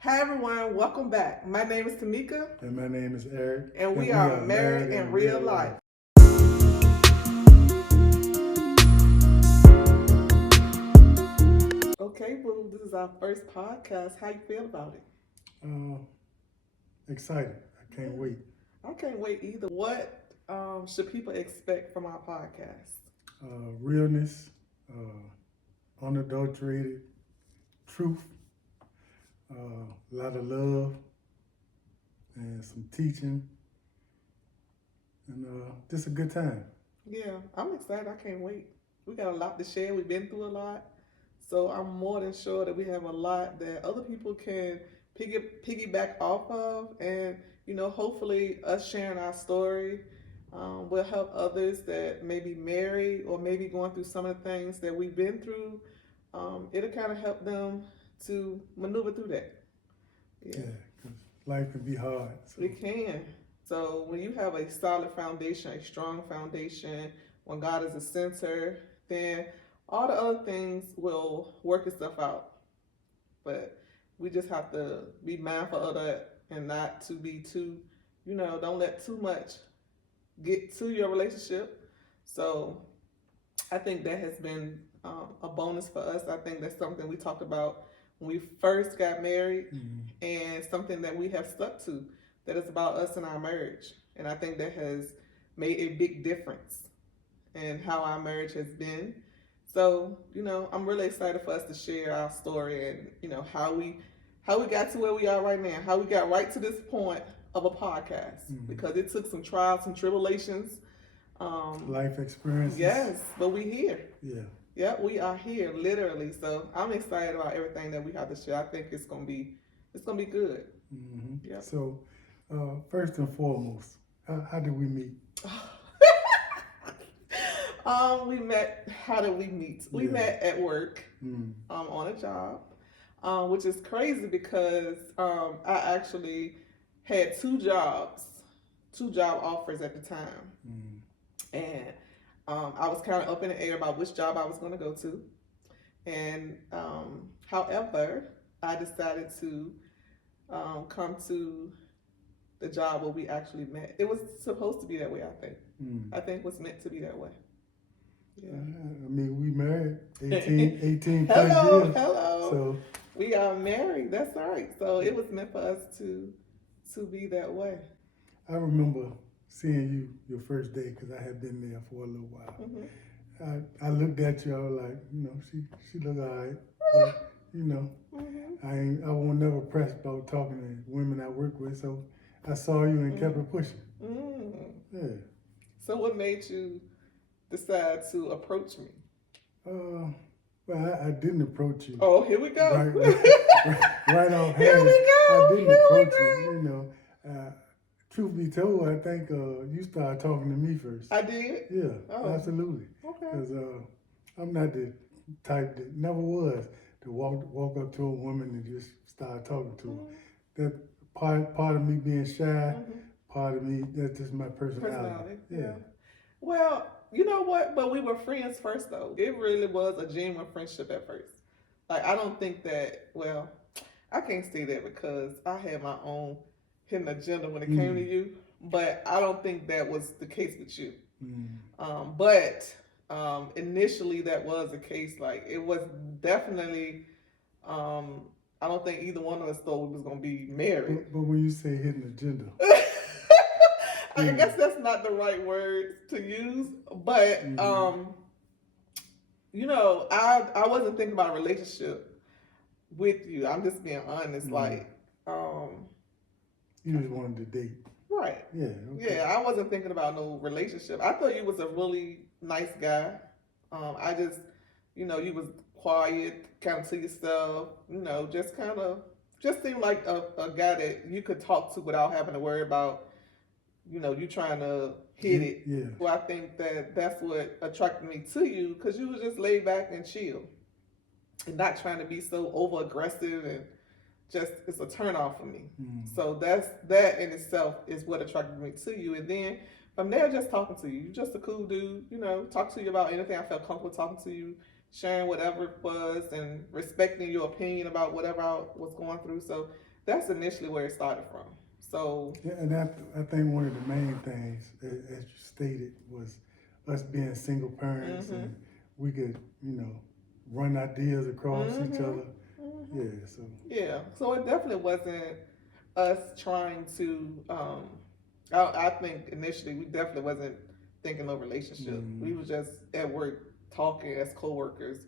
Hi everyone, welcome back. My name is Tamika, And my name is Eric. and we are married in real life. Okay, boo, this is our first podcast. How you feel about it? Uh, Excited. I can't wait. I can't wait either. What should people expect from our podcast? Realness, unadulterated truth, a lot of love, and some teaching, and just a good time. Yeah, I'm excited. I can't wait. We got a lot to share. We've been through a lot. So I'm more than sure that we have a lot that other people can piggyback off of, and hopefully us sharing our story will help others that may be married or maybe going through some of the things that we've been through. It'll kind of help them to maneuver through that. Yeah, because life can be hard. So. It can. So when you have a solid foundation, a strong foundation, when God is the center, then all the other things will work itself out. But we just have to be mindful of that and not to be too, don't let too much get to your relationship. So I think that has been a bonus for us. I think that's something we talked about when we first got married, and something that we have stuck to, that is about us and our marriage. And I think that has made a big difference in how our marriage has been. So, I'm really excited for us to share our story and, how we got to where we are right now, how we got right to this point of a podcast, because it took some trials and tribulations. Life experiences. Yes, but we here. Yeah. Yeah, we are here, literally. So I'm excited about everything that we have to share. I think it's gonna be good. Mm-hmm. Yep. So, first and foremost, how did we meet? We met. How did we meet? We met at work, on a job, which is crazy because I actually had two job offers at the time, and I was kind of up in the air about which job I was going to go to, and however, I decided to come to the job where we actually met. It was supposed to be that way, I think. I think it was meant to be that way. Yeah. I mean, we married 18 plus hello, years. Hello. So we are married. That's right. So it was meant for us to be that way. I remember seeing you your first day because I had been there for a little while. I looked at you. I was like, she look all right. But, I won't never press about talking to women I work with. So I saw you and kept it pushing. Yeah. So what made you decide to approach me? Well, I didn't approach you. Oh, here we go. Right off hand. Here we go. I didn't approach you. Truth be told, I think you started talking to me first. I did? Yeah, absolutely. Okay. Because I'm not the type that never was to walk up to a woman and just start talking to her. That part of me being shy, part of me, that's just my personality. Yeah. Well, you know what? But we were friends first, though. It really was a genuine friendship at first. Like, I don't think that, well, I can't say that because I had my own hidden agenda when it came to you, but I don't think that was the case with you. But initially that was the case. Like, it was definitely, I don't think either one of us thought we was going to be married. But when you say hidden agenda, I guess that's not the right word to use, but I wasn't thinking about a relationship with you. I'm just being honest. Like, you just wanted to date, right? Yeah. Okay. Yeah, I wasn't thinking about no relationship. I thought you was a really nice guy. I just, you was quiet, kind of to yourself. Just seemed like a guy that you could talk to without having to worry about, you trying to hit it. Yeah. Well, I think that's what attracted me to you, because you was just laid back and chill, and not trying to be so over aggressive, and just, it's a turn off for me. So that in itself is what attracted me to you. And then from there, just talking to you, you're just a cool dude. Talk to you about anything. I felt comfortable talking to you. sharing whatever it was and respecting your opinion about whatever I was going through. So that's initially where it started from. So Yeah, and I think one of the main things, as you stated, was us being single parents, and we could, run ideas across each other. Yeah, so it definitely wasn't us trying to. I think initially we definitely wasn't thinking of relationship. We was just at work talking as coworkers,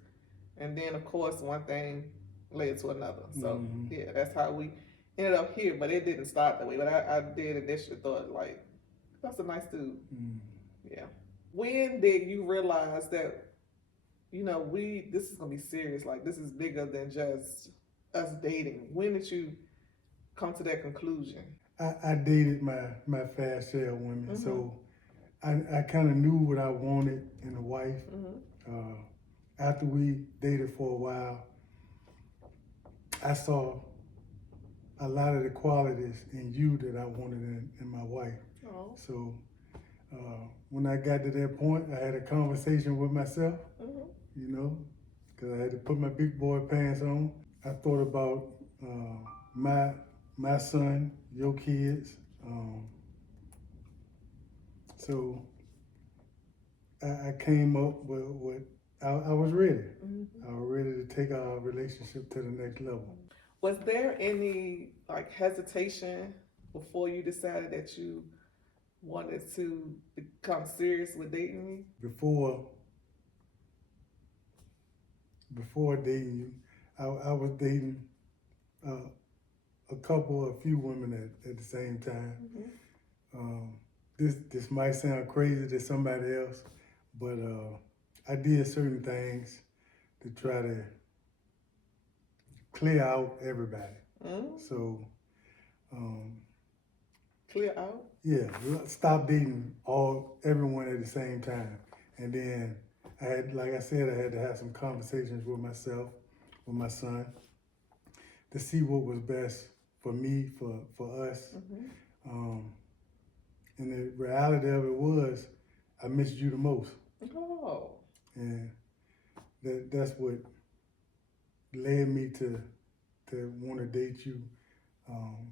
and then of course one thing led to another. So yeah, that's how we ended up here. But it didn't start that way. But I did initially thought like, that's a nice dude. Yeah. When did you realize that, this is gonna be serious? Like, this is bigger than just us dating. When did you come to that conclusion? I dated my fast share women, so I kind of knew what I wanted in a wife. After we dated for a while, I saw a lot of the qualities in you that I wanted in my wife. Oh. So when I got to that point, I had a conversation with myself, because I had to put my big boy pants on. I thought about my son, your kids. So I came up with what I was ready. I was ready to take our relationship to the next level. Was there any hesitation before you decided that you wanted to become serious with dating me? Before dating you, I was dating a few women at the same time. This might sound crazy to somebody else, but I did certain things to try to clear out everybody. So clear out? Yeah, stop dating everyone at the same time. And then I had to have some conversations with myself, with my son, to see what was best for me, for us. And the reality of it was, I missed you the most. Oh. And that's what led me to want to date you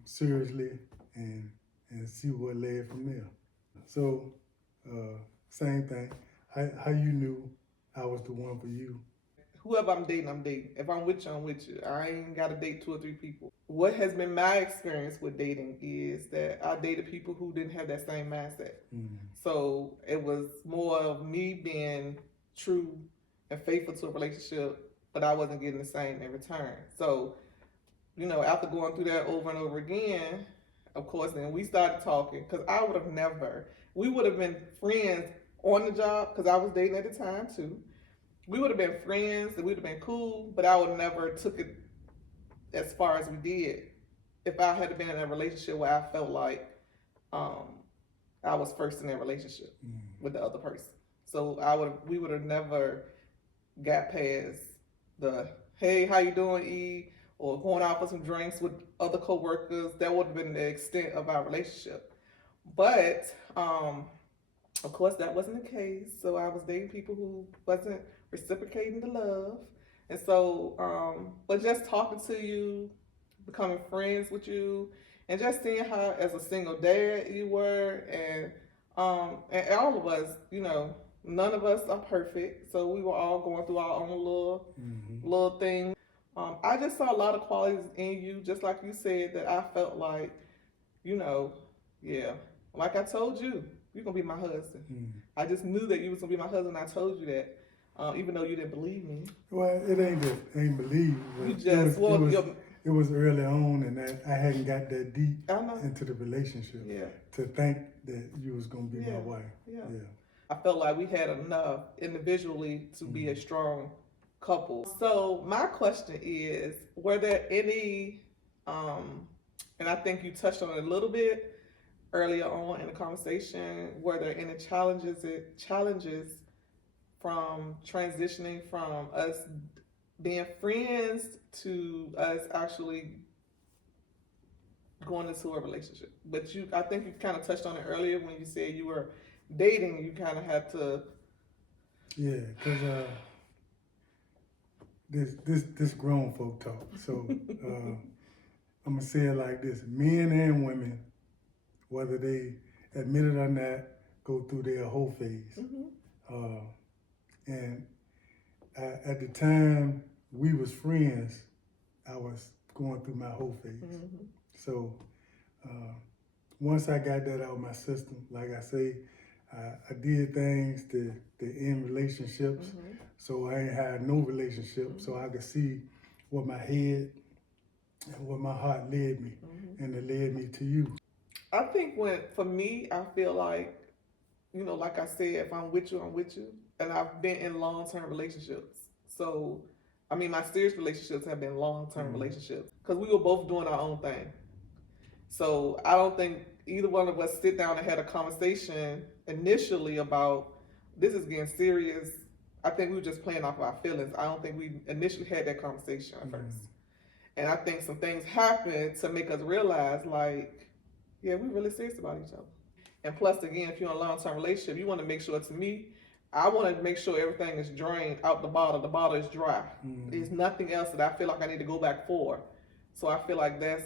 seriously and see what led from there. So, same thing. How you knew I was the one for you? Whoever I'm dating, I'm dating. If I'm with you, I'm with you. I ain't got to date 2 or 3 people. What has been my experience with dating is that I dated people who didn't have that same mindset. So it was more of me being true and faithful to a relationship, but I wasn't getting the same in return. So, after going through that over and over again, of course, then we started talking, because we would have been friends on the job, because I was dating at the time too. We would have been friends and we'd have been cool, but I would never took it as far as we did if I had been in a relationship where I felt like I was first in that relationship with the other person. So we would have never got past the, hey, how you doing, E? Or going out for some drinks with other coworkers. That would have been the extent of our relationship. But of course, that wasn't the case. So I was dating people who wasn't reciprocating the love. And so, but just talking to you, becoming friends with you, and just seeing how as a single dad you were, and all of us, none of us are perfect. So we were all going through our own little thing. I just saw a lot of qualities in you, just like you said, that I felt like, like I told you, you're going to be my husband. I just knew that you was going to be my husband. I told you that, even though you didn't believe me. Well, it ain't believe. You just, it was early on, and I hadn't got that deep into the relationship to think that you was going to be my wife. Yeah. I felt like we had enough individually to be a strong couple. So my question is, were there any, and I think you touched on it a little bit earlier on in the conversation, were there any challenges from transitioning from us being friends to us actually going into a relationship? But I think you kind of touched on it earlier when you said you were dating, you kind of had to. Yeah, because this grown folk talk. So I'm gonna say it like this: men and women, whether they admit it or not, go through their whole phase. And at the time we was friends, I was going through my whole phase. So once I got that out of my system, like I say, I did things to end relationships, so I ain't had no relationship, so I could see what my head and what my heart led me, and it led me to you. I think for me, I feel like, like I said, if I'm with you, I'm with you. And I've been in long-term relationships. So, I mean, my serious relationships have been long-term relationships because we were both doing our own thing. So I don't think either one of us sit down and had a conversation initially about this is getting serious. I think we were just playing off our feelings. I don't think we initially had that conversation at first. And I think some things happened to make us realize, like, yeah, we're really serious about each other. And plus, again, if you're in a long-term relationship, you want to make sure, to me, I want to make sure everything is drained out the bottle. The bottle is dry. There's nothing else that I feel like I need to go back for. So I feel like that's,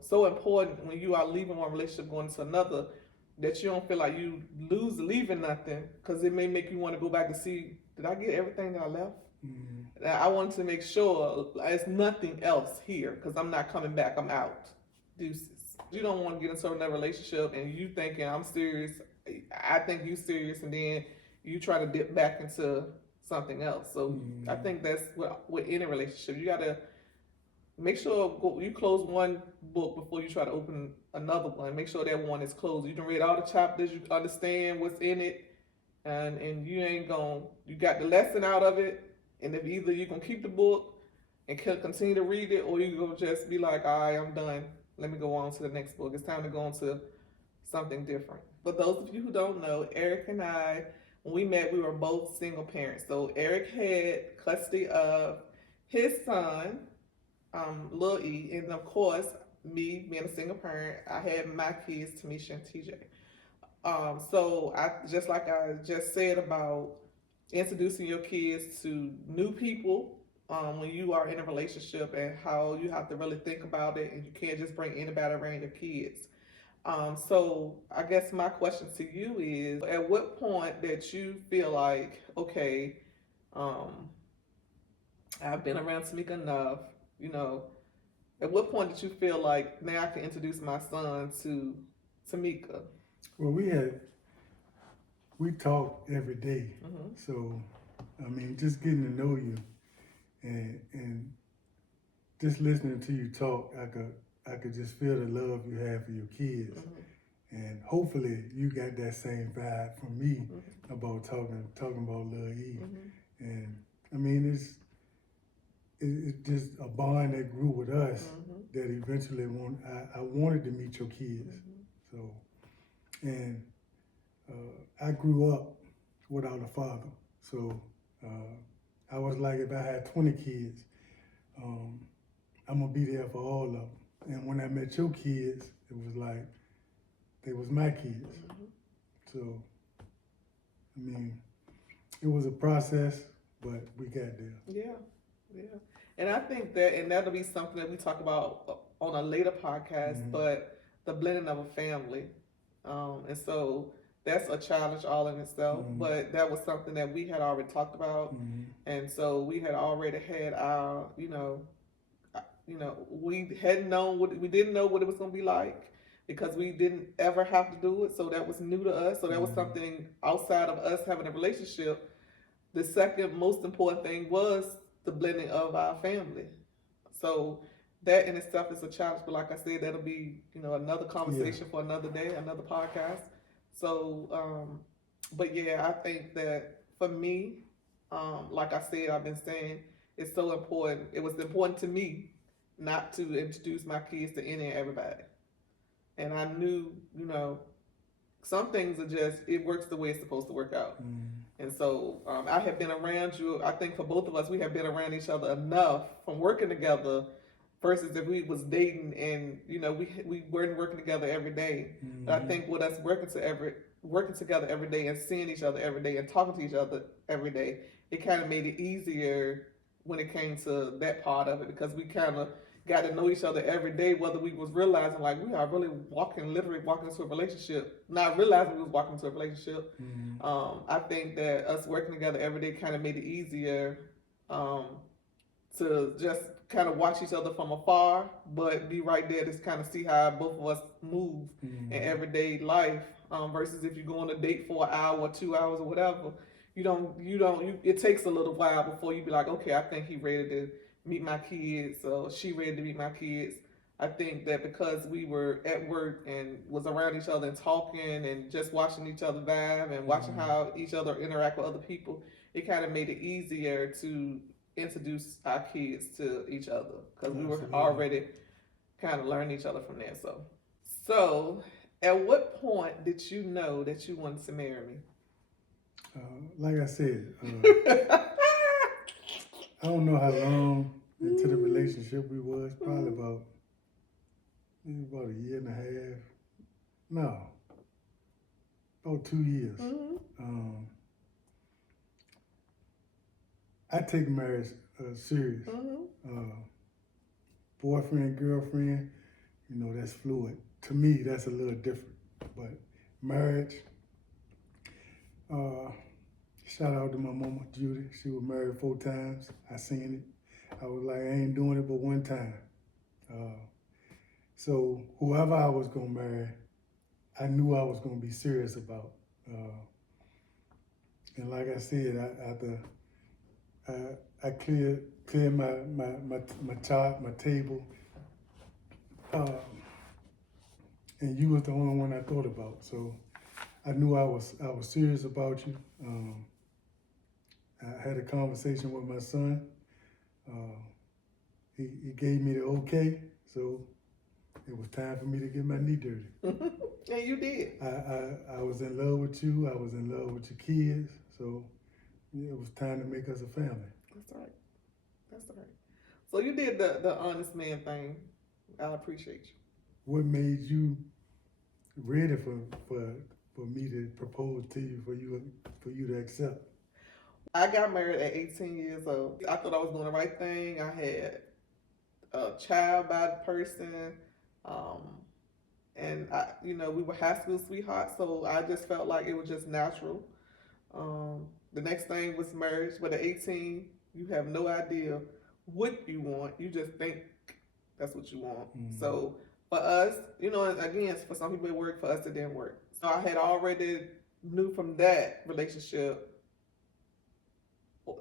so important when you are leaving one relationship going to another, that you don't feel like you leaving nothing, because it may make you want to go back and see, did I get everything that I left? I wanted to make sure there's nothing else here, because I'm not coming back. I'm out. Deuces. You don't want to get into another relationship and you thinking I'm serious, I think you serious, and then you try to dip back into something else. So I think that's with any relationship. You got to make sure you close one book before you try to open another one. Make sure that one is closed. You can read all the chapters, you understand what's in it, and you ain't you got the lesson out of it, and if either you can keep the book and continue to read it, or you gonna just be like, all right, I'm done. Let me go on to the next book. It's time to go on to something different. For those of you who don't know, Eric and I, when we met, we were both single parents. So Eric had custody of his son, Lil E, and of course, me being a single parent, I had my kids, Tamisha and TJ. So just like I just said about introducing your kids to new people, when you are in a relationship, and how you have to really think about it, and you can't just bring anybody around your kids. So I guess my question to you is, at what point that you feel like, okay, I've been around Tamika enough, at what point did you feel like, now I can introduce my son to Tamika? Well, we talk every day, so I mean, just getting to know you, and just listening to you talk, I could just feel the love you have for your kids, and hopefully you got that same vibe from me about talking about Lil E, and I mean it's just a bond that grew with us that eventually I wanted to meet your kids, so, and I grew up without a father, so I was like, if I had 20 kids, I'm gonna be there for all of them. And when I met your kids, it was like they was my kids. So, I mean, it was a process, but we got there. Yeah. And I think that'll be something that we talk about on a later podcast, but the blending of a family. And so that's a challenge all in itself, but that was something that we had already talked about. And so we had already had our, we hadn't known we didn't know what it was going to be like, because we didn't ever have to do it. So that was new to us. So that was something outside of us having a relationship. The second most important thing was the blending of our family. So that in itself is a challenge. But like I said, that'll be, another conversation for another day, another podcast. So, but yeah, I think that for me, like I said, I've been saying, it's so important. It was important to me not to introduce my kids to any and everybody. And I knew, some things are just, it works the way it's supposed to work out. And so I have been around you. I think for both of us, we have been around each other enough from working together versus if we was dating and, we weren't working together every day. But I think with us working together every day and seeing each other every day and talking to each other every day, it kind of made it easier when it came to that part of it, because we kind of got to know each other every day, whether we was realizing like we are really literally walking into a relationship, not realizing we was walking into a relationship. I think that us working together every day kind of made it easier to just kind of watch each other from afar, but be right there to kind of see how both of us move in everyday life. Versus if you go on a date for an hour, 2 hours, or whatever, it takes a little while before you be like, okay, I think he ready to meet my kids, or she ready to meet my kids. I think that because we were at work and was around each other and talking and just watching each other vibe and watching how each other interact with other people, it kind of made it easier to introduce our kids to each other because we were already kind of learning each other from there. So at what point did you know that you wanted to marry me? Like I said, I don't know how long into the relationship we was. Probably about a year and a half. No, about 2 years. I take marriage serious. Boyfriend, girlfriend, that's fluid. To me, that's a little different. But marriage, shout out to my mama, Judy. She was married 4 times. I seen it. I was like, I ain't doing it but one time. So whoever I was gonna marry, I knew I was gonna be serious about. And like I said, after I cleared my chart, my table, and you was the only one I thought about. So I knew I was serious about you. I had a conversation with my son. He gave me the okay, so it was time for me to get my knee dirty. And you did. I was in love with you. I was in love with your kids. So it was time to make us a family. That's right. So you did the honest man thing. I appreciate you. What made you ready for me to propose to you, for you to accept? I got married at 18 years old. I thought I was doing the right thing. I had a child by the person. And we were high school sweethearts, so I just felt like it was just natural. The next thing was marriage, but at 18, you have no idea what you want. You just think that's what you want. So for us, again, for some people it worked, for us it didn't work. So I had already knew from that relationship,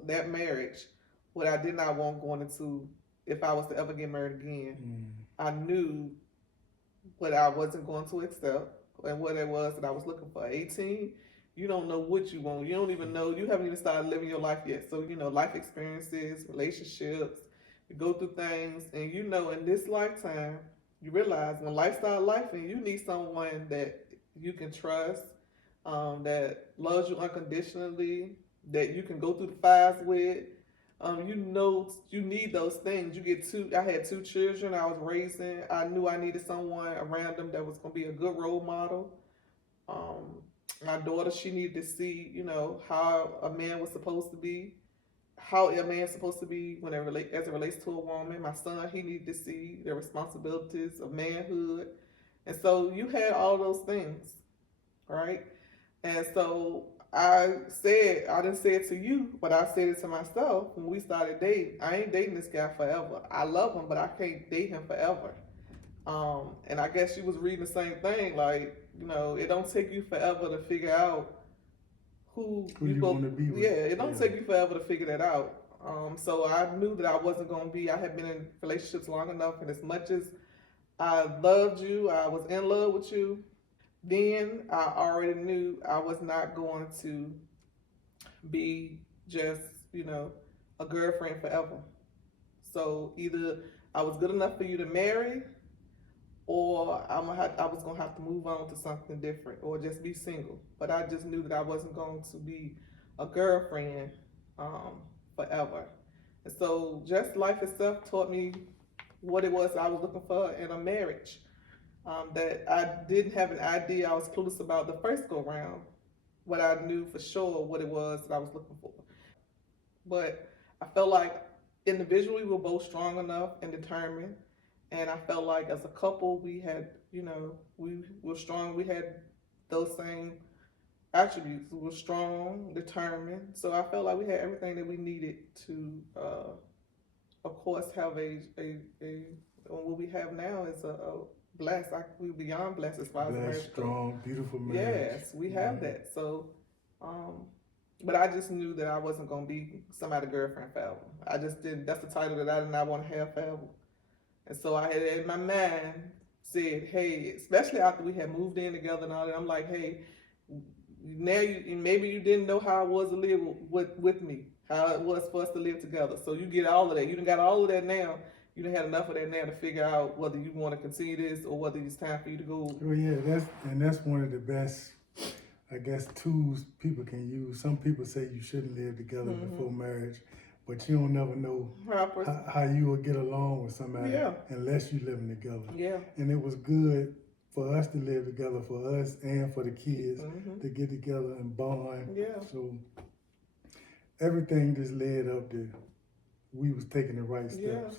that marriage, what I did not want going into, if I was to ever get married again. I knew what I wasn't going to accept and what it was that I was looking for. 18, you don't know what you want. You don't even know, you haven't even started living your life yet. So, life experiences, relationships, you go through things, and in this lifetime, you realize when life starts life and you need someone that you can trust, that loves you unconditionally, that you can go through the fires with. You need those things. I had 2 children I was raising. I knew I needed someone around them that was going to be a good role model. My daughter, she needed to see, how a man was supposed to be, how a man's supposed to be as it relates to a woman. My son, he needed to see the responsibilities of manhood. And so you had all those things, right? And so I didn't say it to you, but I said it to myself when we started dating. I ain't dating this guy forever. I love him, but I can't date him forever. And I guess you was reading the same thing. Like, it don't take you forever to figure out who you want to be with. Yeah, it don't take you forever to figure that out. So I knew that I wasn't going to I had been in relationships long enough, and as much as I loved you, I was in love with you, then I already knew I was not going to be just, a girlfriend forever. So either I was good enough for you to marry, or I was going to have to move on to something different, or just be single. But I just knew that I wasn't going to be a girlfriend forever. And so just life itself taught me what it was I was looking for in a marriage. That I didn't have an idea. I was clueless about the first go round, but I knew for sure what it was that I was looking for. But I felt like individually, we're both strong enough and determined. And I felt like as a couple, we had, we were strong. We had those same attributes. We were strong, determined. So I felt like we had everything that we needed to, of course, have what we have now is a blessed. We beyond blessed as far as marriage Blessed, strong, beautiful marriage. Yes, we have that. So, but I just knew that I wasn't gonna be somebody's girlfriend forever. I just didn't. That's the title that I did not want to have forever. And so I had in my mind said, hey, especially after we had moved in together and all that, I'm like, hey, now maybe you didn't know how it was to live with me, how it was for us to live together. So you get all of that. You done got all of that now. You done had enough of that now to figure out whether you want to continue this or whether it's time for you to go. Well, yeah, that's one of the best, I guess, tools people can use. Some people say you shouldn't live together before marriage, but you don't never know how you will get along with somebody unless you living together. Yeah. And it was good for us to live together, for us and for the kids to get together and bond. Yeah. So everything just led up to we was taking the right steps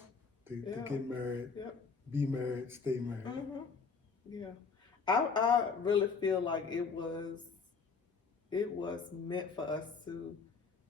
to get married, be married, stay married. Yeah. I really feel like it was meant for us to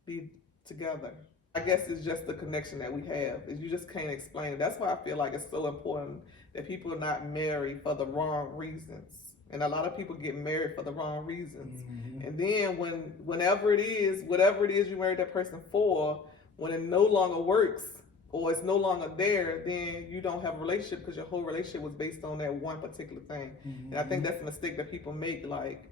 be together. I guess it's just the connection that we have. Is you just can't explain it. That's why I feel like it's so important that people are not married for the wrong reasons. And a lot of people get married for the wrong reasons. And then whenever it is, whatever it is you married that person for, when it no longer works or it's no longer there, then you don't have a relationship because your whole relationship was based on that one particular thing. And I think that's a mistake that people make. Like,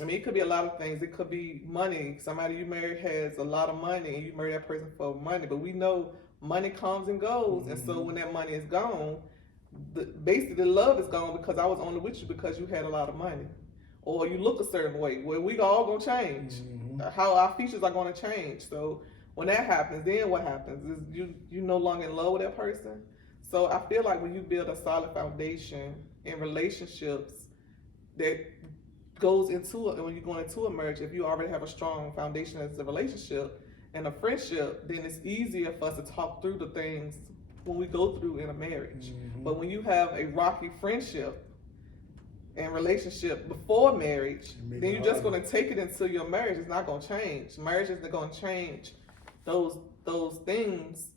I mean, it could be a lot of things. It could be money. Somebody you marry has a lot of money and you marry that person for money. But we know money comes and goes. And so when that money is gone, basically the love is gone because I was only with you because you had a lot of money. Or you look a certain way. Well, we all going to change. How our features are going to change. So when that happens, then what happens is you no longer in love with that person. So I feel like when you build a solid foundation in relationships that goes into it, and when you're going into a marriage, if you already have a strong foundation as a relationship and a friendship, then it's easier for us to talk through the things when we go through in a marriage. But when you have a rocky friendship and relationship before marriage, then you're just going to take it into your marriage. It's not going to change. Marriage isn't going to change those things.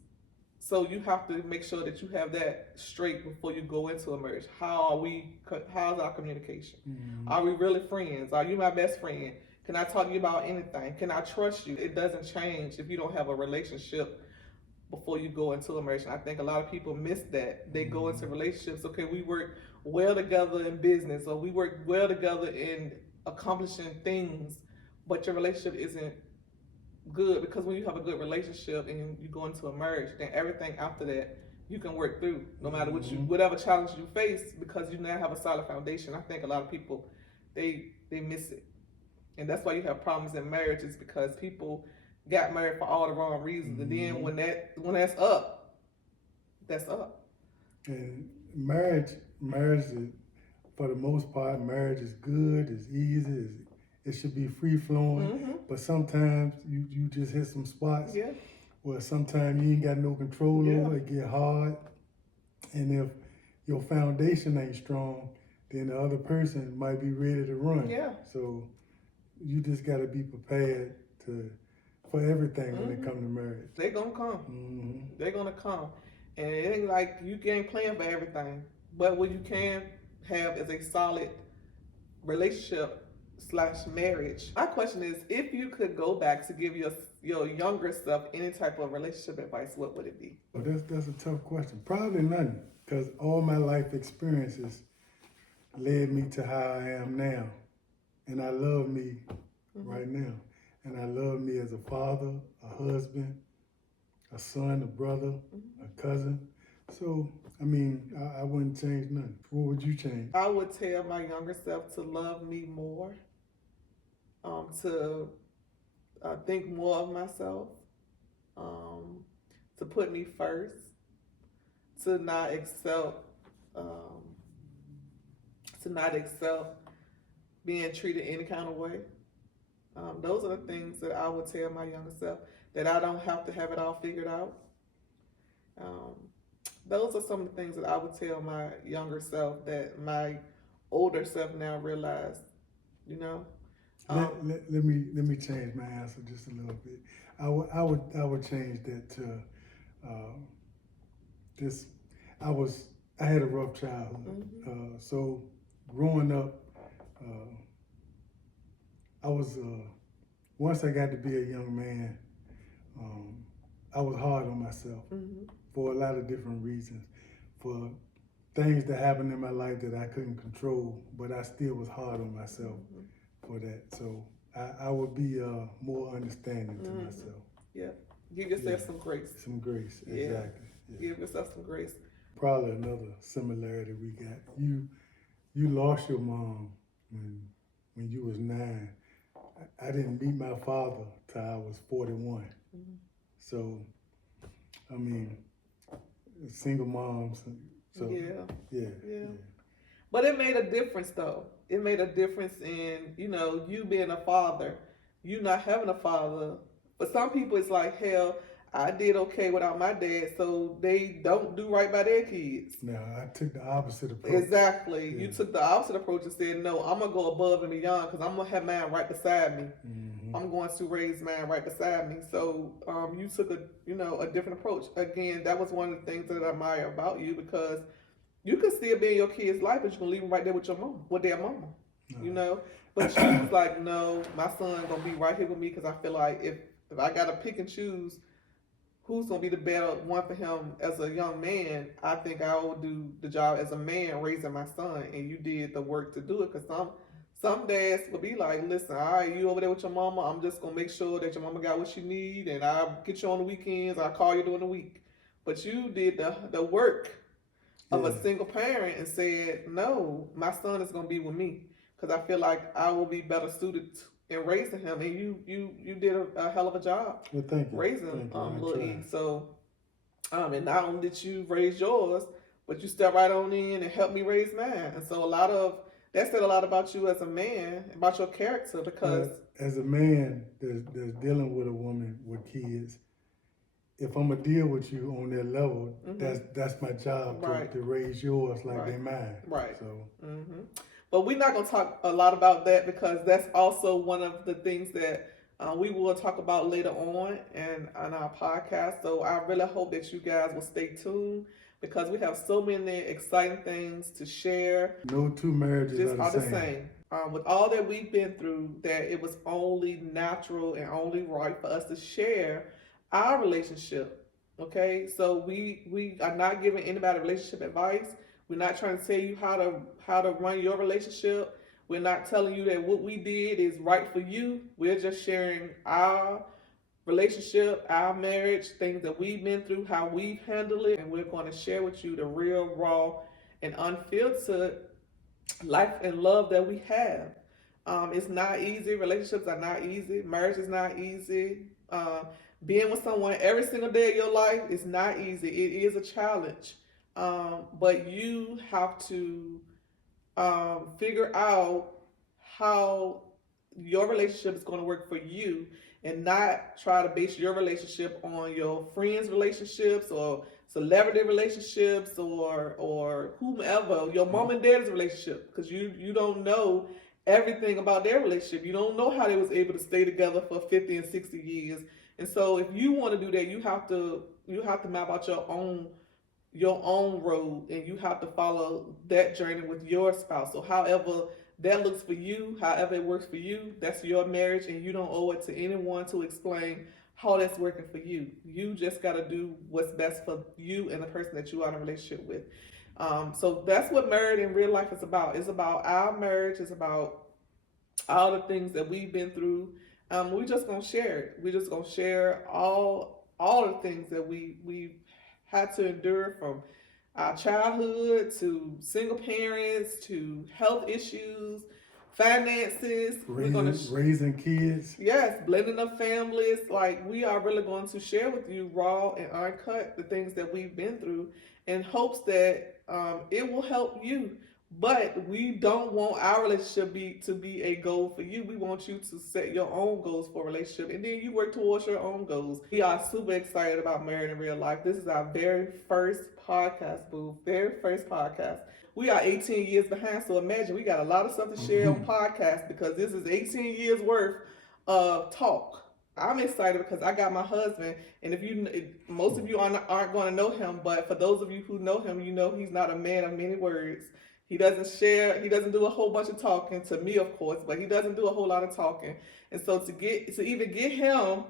So you have to make sure that you have that straight before you go into a marriage. How's our communication? Are we really friends? Are you my best friend? Can I talk to you about anything? Can I trust you? It doesn't change if you don't have a relationship before you go into a marriage. And I think a lot of people miss that. They go into relationships, okay, we work well together in business, or we work well together in accomplishing things, but your relationship isn't good, because when you have a good relationship and you go into a marriage, then everything after that you can work through, no matter whatever challenge you face, because you now have a solid foundation. I think a lot of people they miss it, and that's why you have problems in marriages, because people got married for all the wrong reasons, and then when that's up, that's up. And marriage is, for the most part, marriage is good, it's easy, it should be free flowing, but sometimes you just hit some spots where sometimes you ain't got no control over it, get hard. And if your foundation ain't strong, then the other person might be ready to run. So you just got to be prepared for everything when it comes to marriage. They're going to come. They're going to come. And it ain't like you can't plan for everything. But what you can have is a solid relationship / marriage. My question is, if you could go back to give your younger self any type of relationship advice, what would it be? Well, that's a tough question. Probably none, because all my life experiences led me to how I am now. And I love me right now. And I love me as a father, a husband, a son, a brother, a cousin. So, I mean, I wouldn't change nothing. What would you change? I would tell my younger self to love me more, to think more of myself, to put me first, to not accept being treated any kind of way. Those are the things that I would tell my younger self, that I don't have to have it all figured out. Um, those are some of the things that I would tell my younger self that my older self now realize, you know. Let me change my answer just a little bit. I would change that to uh, this. I had a rough childhood. So growing up, uh, I was once I got to be a young man, um, I was hard on myself for a lot of different reasons. For things that happened in my life that I couldn't control, but I still was hard on myself for that. So I would be more understanding to myself. Yeah. Give yourself some grace. Some grace, exactly. Yeah. Give yourself some grace. Probably another similarity we got. You lost your mom when you was 9. I didn't meet my father till I was 41. So, I mean, single moms. So yeah. But it made a difference, though. It made a difference in, you being a father, you not having a father. But some people, it's like, hell, I did okay without my dad, so they don't do right by their kids. No, I took the opposite approach. Exactly. Yeah. You took the opposite approach and said, no, I'm going to go above and beyond because I'm going to have mine right beside me. I'm going to raise mine right beside me. So you took a different approach. Again, that was one of the things that I admire about you because you can still be in your kid's life, but you can leave them right there with your mom, with their mama, But she was like, no, my son's going to be right here with me because I feel like if I got to pick and choose who's going to be the better one for him as a young man, I think I will do the job as a man raising my son, and you did the work to do it because some dads will be like, listen, all right, you over there with your mama, I'm just going to make sure that your mama got what she need, and I'll get you on the weekends, I'll call you during the week. But you did the work of a single parent and said, no, my son is going to be with me because I feel like I will be better suited in raising him, and you did a hell of a job raising little E. So, and not only did you raise yours, but you stepped right on in and helped me raise mine. And so that said a lot about you as a man, about your character, because as a man that's dealing with a woman with kids, if I'm gonna deal with you on that level, that's my job to raise yours like they mine. Right. So. But we're not going to talk a lot about that because that's also one of the things that we will talk about later on on our podcast. So I really hope that you guys will stay tuned because we have so many exciting things to share. No two marriages are the same. With all that we've been through, that it was only natural and only right for us to share our relationship. Okay, so we are not giving anybody relationship advice. We're not trying to tell you how to run your relationship. We're not telling you that what we did is right for you. We're just sharing our relationship, our marriage, things that we've been through, how we've handled it, and we're going to share with you the real, raw, and unfiltered life and love that we have. It's not easy. Relationships are not easy. Marriage is not easy. Being with someone every single day of your life is not easy. It is a challenge. But you have to figure out how your relationship is going to work for you and not try to base your relationship on your friends' relationships or celebrity relationships or whomever, your mom and dad's relationship, because you don't know everything about their relationship. You don't know how they was able to stay together for 50 and 60 years. And so if you want to do that, you have to map out your own road, and you have to follow that journey with your spouse. So however that looks for you, however it works for you, that's your marriage, and you don't owe it to anyone to explain how that's working for you. You just got to do what's best for you and the person that you are in a relationship with. So that's what married in real life is about. It's about our marriage. It's about all the things that we've been through. We're just going to share it. We're just going to share all the things that we had to endure, from our childhood to single parents to health issues, finances. Raising kids. Yes, blending up families. Like, we are really going to share with you raw and uncut the things that we've been through in hopes that it will help you But we don't want our relationship to be a goal for you. We want you to set your own goals for a relationship, and then you work towards your own goals. We are super excited about Married in Real Life. This is our very first podcast, boo. Very first podcast. We are 18 years behind, so imagine we got a lot of stuff to share on podcasts because this is 18 years worth of talk. I'm excited because I got my husband, and most of you aren't going to know him, but for those of you who know him, you know he's not a man of many words. He doesn't share. He doesn't do a whole bunch of talking to me, of course, but he doesn't do a whole lot of talking. And so to even get him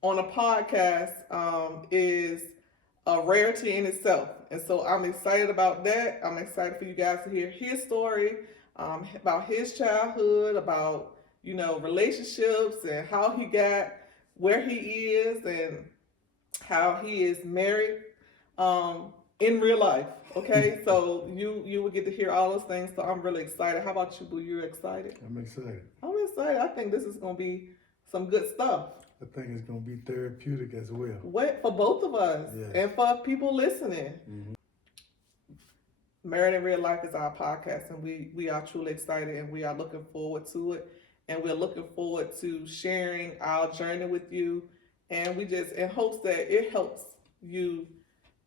on a podcast is a rarity in itself. And so I'm excited about that. I'm excited for you guys to hear his story about his childhood, about relationships and how he got where he is and how he is married in real life. Okay, so you will get to hear all those things. So I'm really excited. How about you, boo? You're excited? I'm excited. I'm excited. I think this is going to be some good stuff. I think it's going to be therapeutic as well. For both of us, yes. And for people listening. Mm-hmm. Married in Real Life is our podcast, and we are truly excited, and we are looking forward to it. And we're looking forward to sharing our journey with you. And we just in hopes that it helps you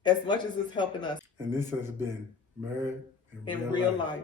as much as it's helping us. And this has been Married in Real Life.